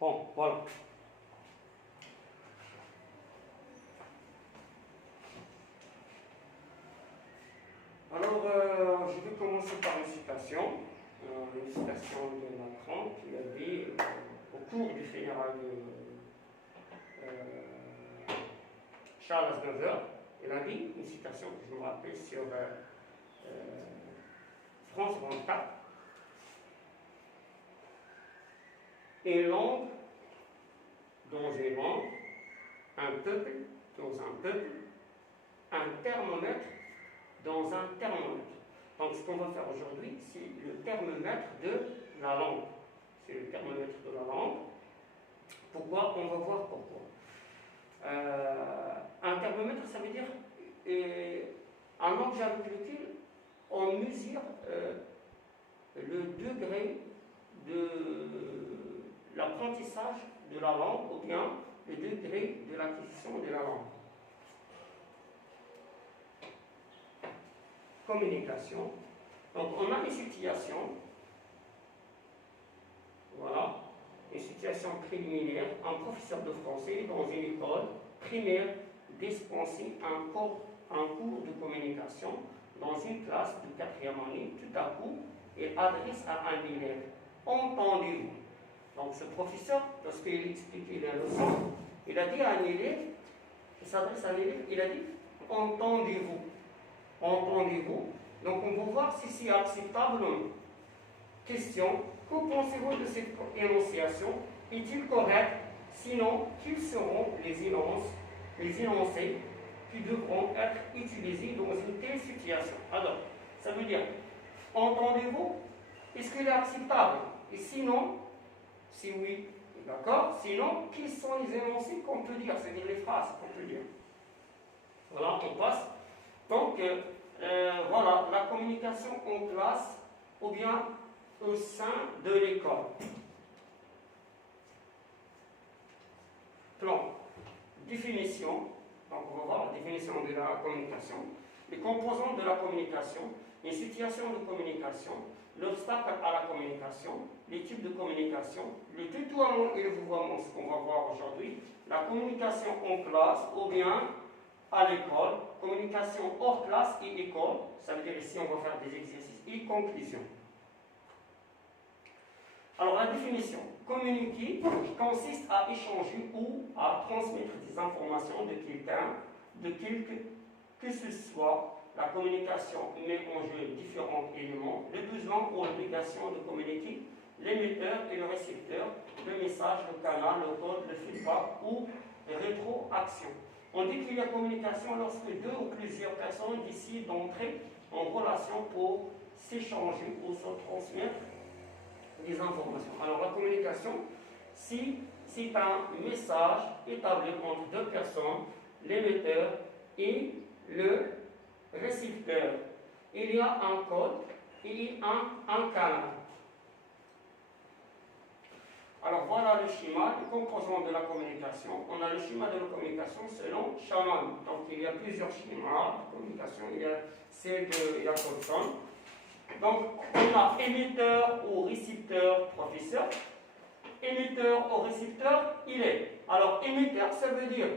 Bon, voilà. Alors, je vais commencer par une citation de Macron qui a dit au cours du funérail de Charles Aznavour, il a dit une citation que je me rappelle sur France 24. Une langue dans une langue, un peuple dans un peuple, un thermomètre dans un thermomètre. Donc ce qu'on va faire aujourd'hui, c'est le thermomètre de la langue. C'est le thermomètre de la langue. Pourquoi? On va voir pourquoi. Un thermomètre, ça veut dire un objet avec lequel on mesure le degré de l'apprentissage de la langue ou bien le degré de l'acquisition de la langue. Communication. Donc on a une situation, voilà, une situation préliminaire. Un professeur de français dans une école primaire dispensait un cours de communication dans une classe de 4e année. Tout à coup, il adresse à un élève: entendez-vous? Donc ce professeur, lorsqu'il expliquait la leçon, il a dit à un élève, il s'adresse à l'élève, il a dit: entendez-vous? Entendez-vous? Donc on va voir si c'est acceptable ou non. Question: que pensez-vous de cette énonciation? Est-il correct? Sinon, quels seront les énoncés qui devront être utilisés dans une telle situation? Alors, ça veut dire, entendez-vous? Est-ce qu'il est acceptable? Et sinon, si oui, d'accord? Sinon, quels sont les énoncés qu'on peut dire? C'est-à-dire les phrases qu'on peut dire. Voilà, on passe. Donc, voilà, la communication en classe ou bien au sein de l'école. Plan. Définition. Donc, on va voir la définition de la communication. Les composants de la communication, une situation de communication, l'obstacle à la communication, les types de communication, le tutoiement et le vouvoiement, ce qu'on va voir aujourd'hui, la communication en classe ou bien à l'école, communication hors classe et école, ça veut dire ici on va faire des exercices et conclusion. Alors la définition, communiquer consiste à échanger ou à transmettre des informations de quelqu'un, de quelque que ce soit. La communication met en jeu différents éléments, le besoin ou l'obligation de communiquer, l'émetteur et le récepteur, le message, le canal, le code, le feedback ou rétroaction. On dit qu'il y a communication lorsque deux ou plusieurs personnes décident d'entrer en relation pour s'échanger ou se transmettre des informations. Alors la communication, si c'est un message établi entre deux personnes, l'émetteur et le récepteur, il y a un code et un canal. Alors voilà le schéma, les composants de la communication. On a le schéma de la communication selon Shannon. Donc il y a plusieurs schémas de communication. Il y a celle de Jacobson. Donc on a émetteur ou récepteur, professeur. Émetteur ou récepteur, il est. Alors émetteur, ça veut dire,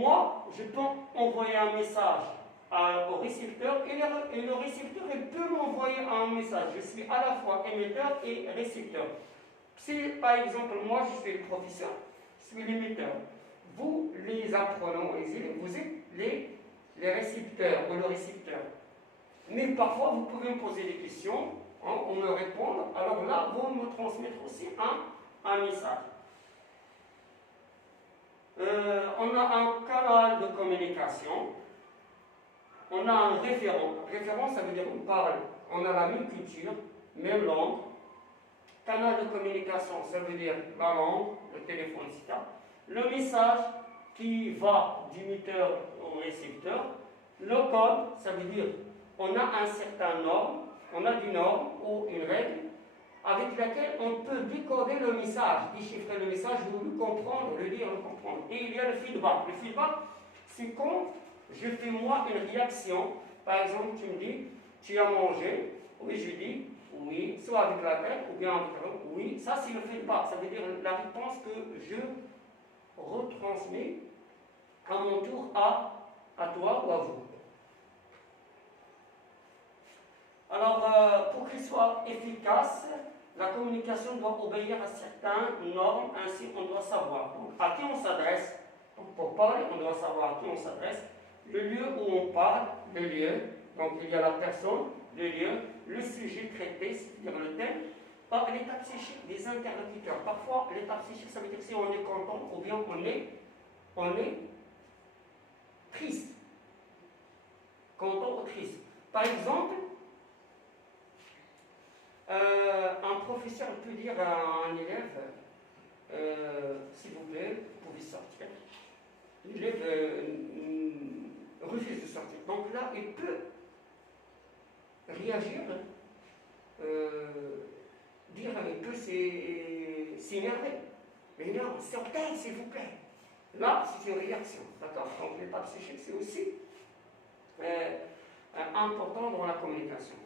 moi, je peux envoyer un message au récepteur et le récepteur il peut m'envoyer un message. Je suis à la fois émetteur et récepteur. Si par exemple moi je suis le professeur, je suis l'émetteur, vous les apprenants, les élèves, vous êtes les récepteurs ou le récepteur. Mais parfois vous pouvez me poser des questions, on me répond, alors là vous me transmettre aussi un message. On a un canal de communication. On a un référent. Référent, ça veut dire on parle. On a la même culture, même langue. Canal de communication, ça veut dire la langue, le téléphone, etc. Le message qui va du émetteur au récepteur. Le code, ça veut dire on a un certain norme, on a des normes ou une règle avec laquelle on peut décoder le message, déchiffrer le message, le comprendre, le lire, le comprendre. Et il y a le feedback. Le feedback, c'est quand je fais moi une réaction. Par exemple, tu me dis, tu as mangé. Oui, je dis, oui, soit avec la tête ou bien avec la langue, oui. Ça, c'est le feedback, ça veut dire la réponse que je retransmets à mon tour à toi ou à vous. Alors, pour qu'il soit efficace, la communication doit obéir à certaines normes, ainsi on doit savoir. Donc, à qui on s'adresse. Pour parler, on doit savoir à qui on s'adresse, le lieu où on parle, le lieu, donc il y a la personne, le lieu, le sujet traité, c'est-à-dire le thème, par l'état psychique des interlocuteurs. Parfois, l'état psychique, ça veut dire si on est content ou bien on est triste. Content ou triste. Par exemple, un professeur peut dire à un élève, s'il vous plaît, vous pouvez sortir. L'élève refuse de sortir. Donc là, il peut réagir, dire, il peut s'énerver. Mais non, sortez, s'il vous plaît. Là, c'est une réaction. D'accord. Donc l'état psychique, c'est aussi important dans la communication.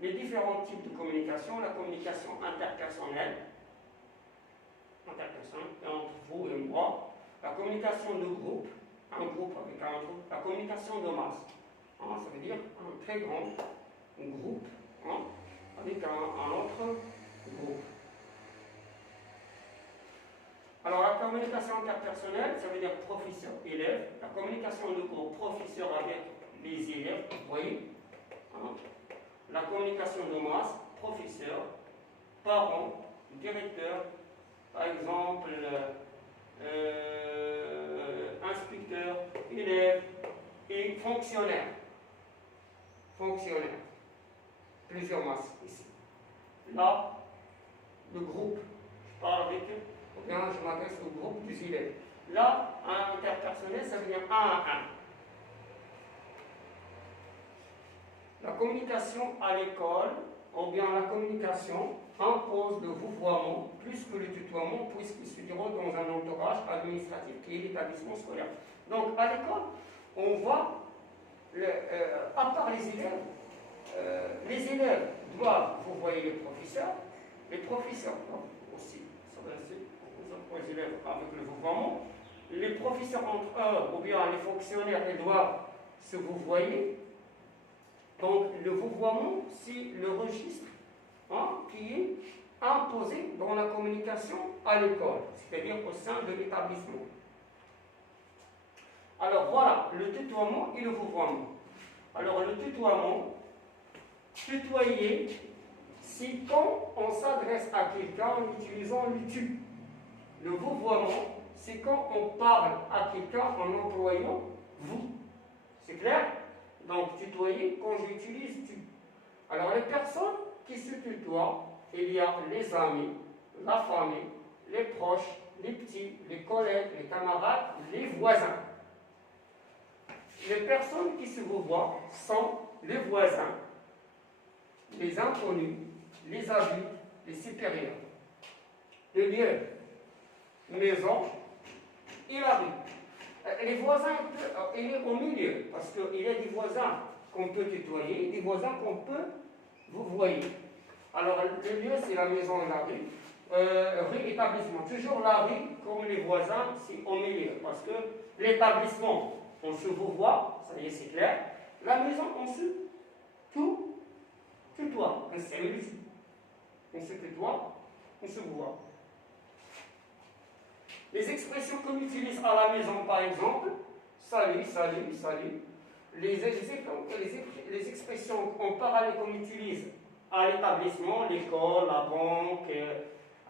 Les différents types de communication, la communication interpersonnelle entre vous et moi, la communication de groupe, un groupe avec un autre, la communication de masse. Ça veut dire un très grand groupe avec un autre groupe. Alors la communication interpersonnelle, ça veut dire professeur-élève. La communication de groupe, professeur avec les élèves, vous voyez. La communication de masse, professeur, parents, directeur, par exemple, inspecteur, élève et fonctionnaire. Fonctionnaire. Plusieurs masses ici. Là, le groupe, je parle avec eux, ou bien je m'adresse au groupe des élèves. Là, interpersonnel, ça veut dire un à un. La communication à l'école, ou bien la communication, impose le vouvoiement plus que le tutoiement, puisqu'il se déroule dans un entourage administratif qui est l'établissement scolaire. Donc, à l'école, on voit, à part les élèves doivent vouvoyer les professeurs doivent aussi s'adresser aux élèves avec le vouvoiement, les professeurs entre eux, ou bien les fonctionnaires, ils doivent se vouvoyer. Donc, le vouvoiement, c'est le registre qui est imposé dans la communication à l'école, c'est-à-dire au sein de l'établissement. Alors, voilà, le tutoiement et le vouvoiement. Alors, le tutoiement, tutoyer, c'est quand on s'adresse à quelqu'un en utilisant le tu. Le vouvoiement, c'est quand on parle à quelqu'un en employant vous. C'est clair? Donc, tutoyer, quand j'utilise tu. Alors, les personnes qui se tutoient, il y a les amis, la famille, les proches, les petits, les collègues, les camarades, les voisins. Les personnes qui se vouvoient sont les voisins, les inconnus, les adultes, les supérieurs. Le lieu, maison et la rue. Les voisins, il est au milieu, parce qu'il y a des voisins qu'on peut tutoyer, des voisins qu'on peut vouvoyer. Alors, le lieu, c'est la maison et la rue. Rue, établissement. Toujours la rue, comme les voisins, c'est au milieu, parce que l'établissement, on se vouvoie, ça y est, c'est clair. La maison, on se tutoie. On se tutoie, on se vouvoie. Les expressions qu'on utilise à la maison, par exemple, salut, salut, salut. Les expressions en parallèle qu'on utilise à l'établissement, l'école, la banque,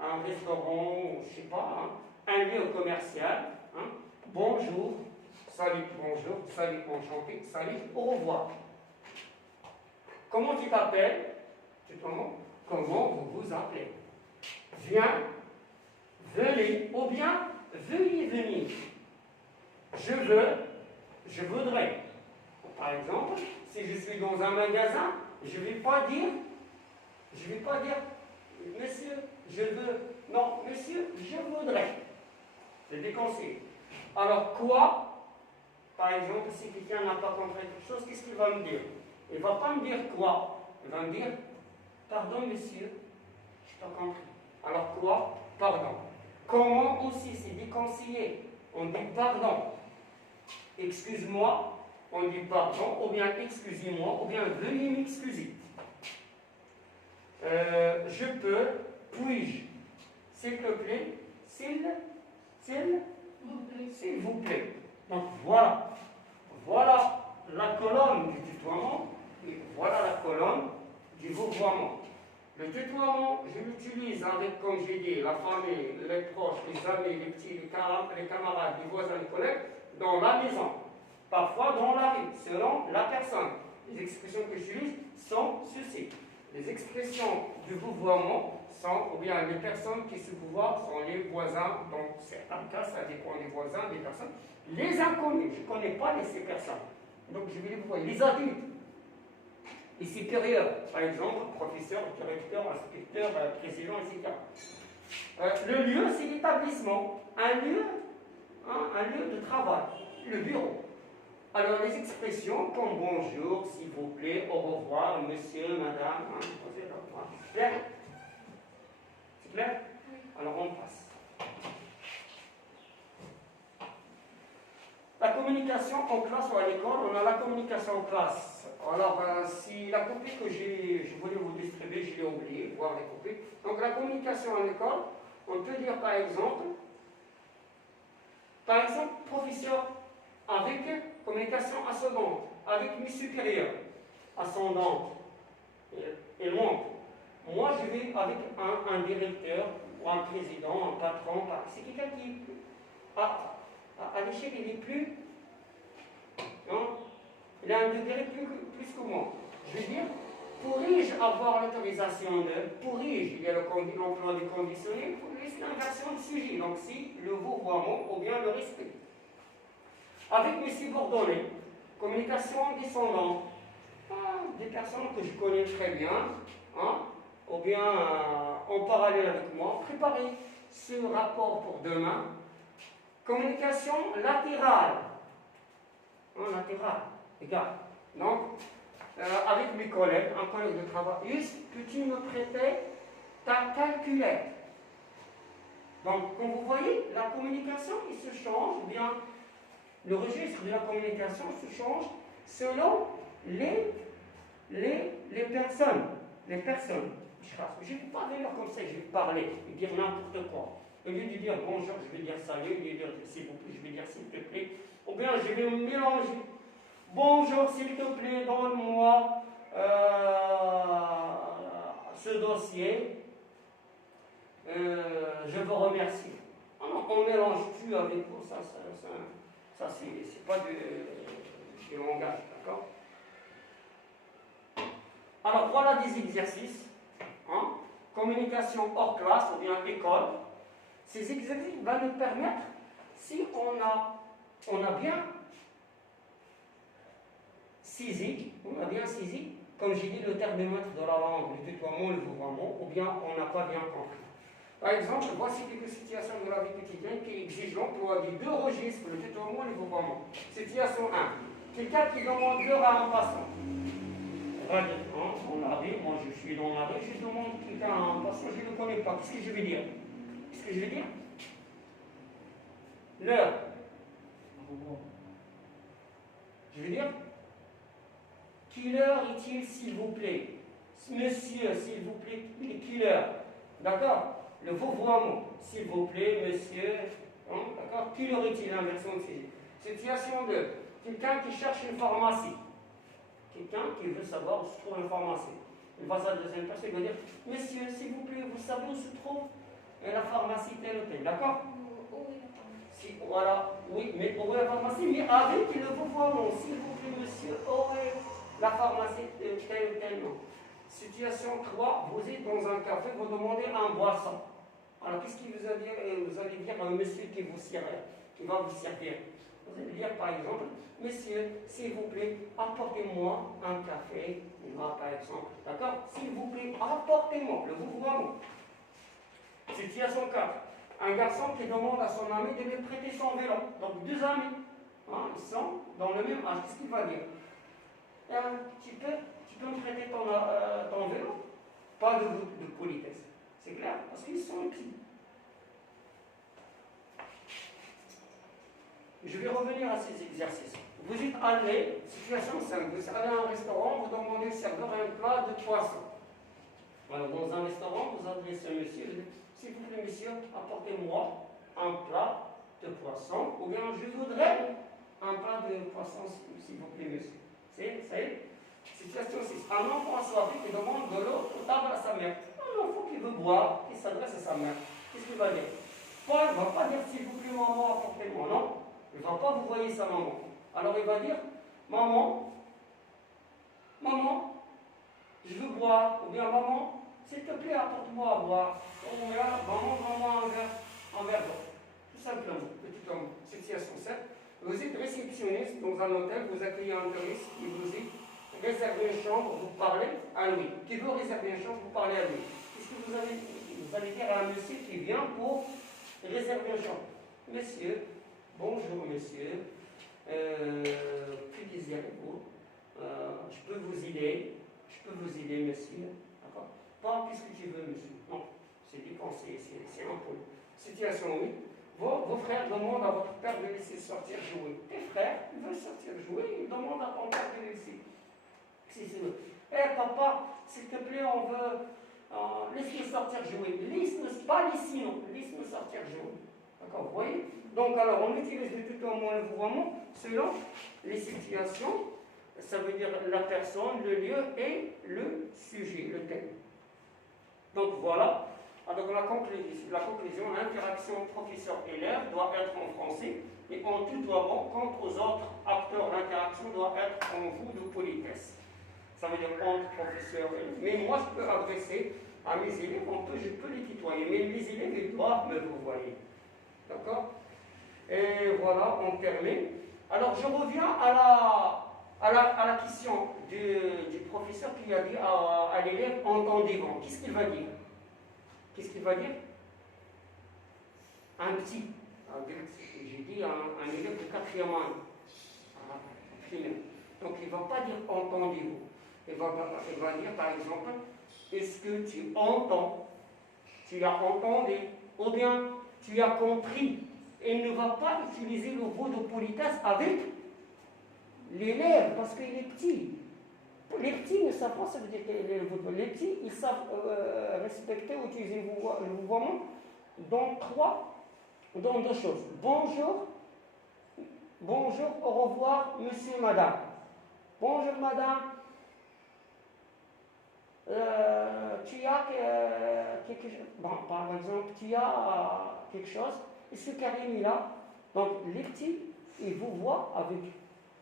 un restaurant, je ne sais pas, un lieu commercial. Bonjour, salut, bonjour, salut, enchanté, salut, au revoir. Comment tu t'appelles? Comment vous vous appelez? Viens, venez, ou bien veuillez venir. Je veux, je voudrais. Par exemple, si je suis dans un magasin, je ne vais pas dire, monsieur, je veux, non, monsieur, je voudrais. C'est déconseillé. Alors quoi? Par exemple, si quelqu'un n'a pas compris quelque chose, qu'est-ce qu'il va me dire? Il ne va pas me dire quoi? Il va me dire, pardon monsieur, je n'ai pas compris. Alors quoi? Pardon. Comment aussi c'est déconseillé? On dit pardon. Excuse-moi, on dit pardon, ou bien excusez-moi, ou bien veuillez m'excuser. Je peux, puis-je, s'il te plaît, s'il vous plaît. Donc voilà, voilà la colonne du tutoiement et voilà la colonne du vouvoiement. Le tutoiement, je l'utilise avec, comme j'ai dit, la famille, les proches, les amis, les petits, les camarades, les voisins, les collègues, dans la maison, parfois dans la rue, selon la personne. Les expressions que j'utilise sont ceci. Les expressions du vouvoiement sont, ou bien les personnes qui se vouvoient sont les voisins, dans certains cas, ça dépend des voisins, des personnes. Les inconnus, je ne connais pas ces personnes. Donc je vais les vouvoyer. Les adultes, les supérieurs, par exemple, professeur, directeur, inspecteur, président, etc. Le lieu, c'est l'établissement, un lieu de travail, le bureau. Alors les expressions comme bonjour, s'il vous plaît, au revoir, monsieur, madame, c'est clair? C'est clair? Alors on passe. La communication en classe ou à l'école, on a la communication en classe. Alors, si la copie que je voulais vous distribuer, je l'ai oublié, voir les copies. Donc, la communication à l'école, on peut dire par exemple, professeur, avec communication ascendante, avec mes supérieurs, ascendante, et monte. Moi, je vais avec un directeur, ou un président, un patron, c'est quelqu'un qui, à l'échelle, il est plus, non? Il a un degré plus que moi. Je veux dire, pourrais-je avoir l'autorisation de, pourrais-je, il y a l'emploi du conditionnel, pourrais-je l'inversion de sujet, donc si le vouvoiement ou bien le respect. Avec mes subordonnés, communication descendante, des personnes que je connais très bien, ou bien en parallèle avec moi, préparer ce rapport pour demain. Communication latérale, latérale, regarde. Donc, avec mes collègues, un collègue de travail, juste, peux-tu me prêter ta calculette? Donc, comme vous voyez, la communication, il se change, ou bien le registre de la communication se change selon les personnes. Les personnes. Je ne vais pas venir comme ça, je vais parler et dire n'importe quoi. Au lieu de dire bonjour, je vais dire salut, au lieu de dire s'il vous plaît, je vais dire s'il te plaît. Ou bien je vais me mélanger. Bonjour, s'il te plaît, donne-moi ce dossier. Je vous remercie. On mélange tout avec vous, ça c'est pas du langage, d'accord? Alors voilà des exercices. Communication hors classe ou bien école. Ces exercices vont nous permettre, si on a bien saisi, comme j'ai dit, le thermomètre de la langue, le tutoiement, le vouvoiement, ou bien on n'a pas bien compris. Par exemple, voici quelques situations de la vie quotidienne qui exigent l'emploi des deux registres, le tutoiement et le vouvoiement. Situation 1. Quelqu'un qui demande l'heure à un passant. On a dit, moi je suis dans la rue, je demande quelqu'un à un passant, je ne le connais pas. Qu'est-ce que je vais dire? L'heure. Je vais dire, quelle heure est-il, s'il vous plaît? Monsieur, s'il vous plaît, quelle heure? D'accord? Le vouvoiement, s'il vous plaît, monsieur. D'accord? Quelle heure est-il, inversion de sujet? Situation 2. Quelqu'un qui cherche une pharmacie. Quelqu'un qui veut savoir où se trouve une pharmacie. Il va à la deuxième personne, il va dire, monsieur, s'il vous plaît, vous savez où se trouve la pharmacie telle ou telle, d'accord? Si, voilà, oui, mais où est la pharmacie? Mais avec le vouvoiement, s'il vous plaît, monsieur, où est la pharmacie telle ou telle, non. Situation 3, vous êtes dans un café, vous demandez un boisson. Alors, qu'est-ce qu'il vous a dit? Vous allez dire à un monsieur qui va vous servir. Vous allez dire, par exemple, monsieur, s'il vous plaît, apportez-moi un café, par exemple. D'accord? S'il vous plaît, apportez-moi le vouvoiement. Situation 4. Un garçon qui demande à son ami de lui prêter son vélo. Donc, deux amis. Ils sont dans le même âge. Qu'est-ce qu'il va dire? Tu peux me prêter ton vélo? Pas de politesse. C'est clair? Parce qu'ils sont petits. Je vais revenir à ces exercices. Vous êtes allé, situation simple, vous allez à un restaurant, vous demandez au serveur un plat de poisson. Alors, dans un restaurant, vous adressez un monsieur, vous dites, s'il vous plaît, monsieur, apportez-moi un plat de poisson, ou bien je voudrais un plat de poisson, s'il vous plaît, monsieur. Ça y est? Situation 6. Un enfant assoiffé qui demande de l'eau potable à sa mère. Un enfant qui veut boire, qui s'adresse à sa mère. Qu'est-ce qu'il va dire? Il ne va pas dire, s'il vous plaît, maman, apportez-moi, non. Il ne va pas vous voyer sa maman. Alors il va dire, maman, je veux boire, ou bien maman, s'il te plaît, apporte-moi à boire. Ou bien, maman, un verre d'eau. Tout simplement, petit homme, situation 7. Vous êtes réceptionniste dans un hôtel, vous accueillez un touriste qui vous dit, réservez une chambre, vous parlez à lui. Qui veut réserver une chambre, vous parlez à lui. Qu'est-ce que vous allez dire à un monsieur qui vient pour réserver une chambre? Monsieur, bonjour monsieur, que désirez-vous? Je peux vous aider? Je peux vous aider, monsieur? D'accord? Pas qu'est-ce que tu veux, monsieur? Non, c'est dépensé, c'est un peu. Situation 8. Vos frères demandent à votre père de laisser sortir jouer. Tes frères, ils veulent sortir jouer, ils demandent à ton père de laisser. Papa, s'il te plaît, on veut laisse-nous sortir jouer. Laisse-nous, pas laisser, non, laisse-nous sortir jouer. D'accord, vous voyez? Donc, alors, on utilise le tutoiement et le vouvoiement selon les situations. Ça veut dire la personne, le lieu et le sujet, le thème. Donc, voilà. Alors, la conclusion, l'interaction professeur-élève doit être en français et en tutoiement. Quant aux autres acteurs, l'interaction doit être en vous de politesse. Ça veut dire entre professeur et élève. Mais moi, je peux adresser à mes élèves, je peux les tutoyer. Mais les élèves, ils doivent me vouvoyer. D'accord? Et voilà, on termine. Alors, je reviens à la question du professeur qui a dit à l'élève, entendez-vous. Qu'est-ce qu'il va dire? Qu'est-ce qu'il va dire? Un petit. J'ai dit un élève de 4e année. Donc, il ne va pas dire entendez-vous. Il va dire, par exemple, est-ce que tu entends? Tu as entendu? Ou bien, tu as compris? Il ne va pas utiliser le mot de politesse avec l'élève, parce qu'il est petit. Les petits ne savent pas, ça veut dire que les petits, ils savent respecter ou utiliser le vouvoiement dans deux choses. Bonjour, au revoir, monsieur, madame. Bonjour, madame. Tu as quelque chose. Bon, par exemple, tu as quelque chose. Est-ce que Karim est là? Donc, les petits, ils vous voient avec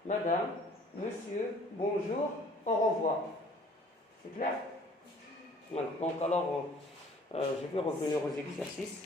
madame, monsieur, bonjour, au revoir. C'est clair? Voilà. Donc, alors, je vais revenir aux exercices.